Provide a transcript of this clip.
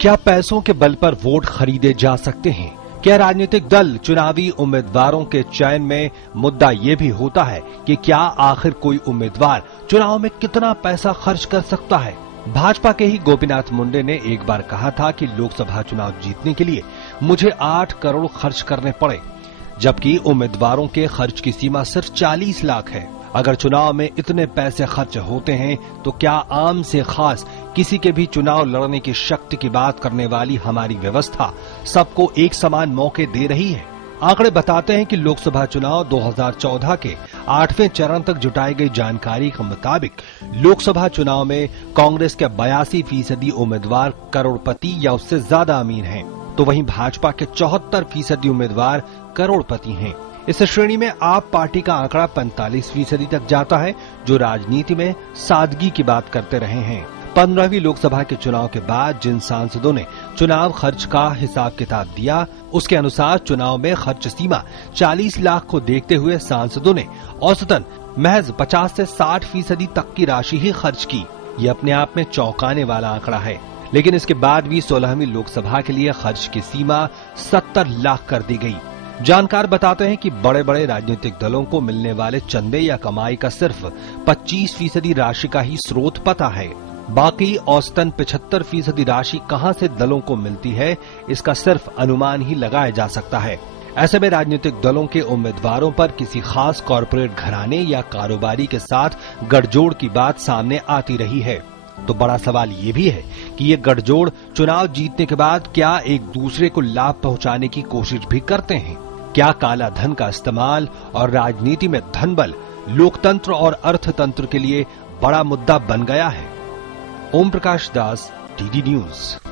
क्या पैसों के बल पर वोट खरीदे जा सकते हैं? क्या राजनीतिक दल चुनावी उम्मीदवारों के चयन में मुद्दा ये भी होता है कि क्या आखिर कोई उम्मीदवार चुनाव में कितना पैसा खर्च कर सकता है? भाजपा के ही गोपीनाथ मुंडे ने एक बार कहा था कि लोकसभा चुनाव जीतने के लिए मुझे 8 करोड़ खर्च करने पड़े, जबकि उम्मीदवारों के खर्च की सीमा सिर्फ 40 लाख है। अगर चुनाव में इतने पैसे खर्च होते हैं तो क्या आम से खास किसी के भी चुनाव लड़ने की शक्ति की बात करने वाली हमारी व्यवस्था सबको एक समान मौके दे रही है? आंकड़े बताते हैं कि लोकसभा चुनाव 2014 के 8वें चरण तक जुटाई गई जानकारी के मुताबिक लोकसभा चुनाव में कांग्रेस के 82% उम्मीदवार करोड़पति या उससे ज्यादा अमीर हैं, तो वहीं भाजपा के 74% उम्मीदवार करोड़पति हैं। इस श्रेणी में आप पार्टी का आंकड़ा 45% तक जाता है, जो राजनीति में सादगी की बात करते रहे हैं। 15वीं लोकसभा के चुनाव के बाद जिन सांसदों ने चुनाव खर्च का हिसाब किताब दिया, उसके अनुसार चुनाव में खर्च सीमा 40 लाख को देखते हुए सांसदों ने औसतन महज 50 से 60% तक की राशि ही खर्च की। ये अपने आप में चौंकाने वाला आंकड़ा है। लेकिन इसके बाद भी 16वीं लोकसभा के लिए खर्च की सीमा 70 लाख कर दी गई। जानकार बताते हैं कि बड़े बड़े राजनीतिक दलों को मिलने वाले चंदे या कमाई का सिर्फ 25% राशि का ही स्रोत पता है। बाकी औसतन 75% राशि कहां से दलों को मिलती है, इसका सिर्फ अनुमान ही लगाया जा सकता है। ऐसे में राजनीतिक दलों के उम्मीदवारों पर किसी खास कॉरपोरेट घराने या कारोबारी के साथ गठजोड़ की बात सामने आती रही है। तो बड़ा सवाल ये भी है कि ये गठजोड़ चुनाव जीतने के बाद क्या एक दूसरे को लाभ पहुंचाने की कोशिश भी करते हैं? क्या काला धन का इस्तेमाल और राजनीति में धन बल लोकतंत्र और अर्थतंत्र के लिए बड़ा मुद्दा बन गया है? ओम प्रकाश दास, डीडी न्यूज।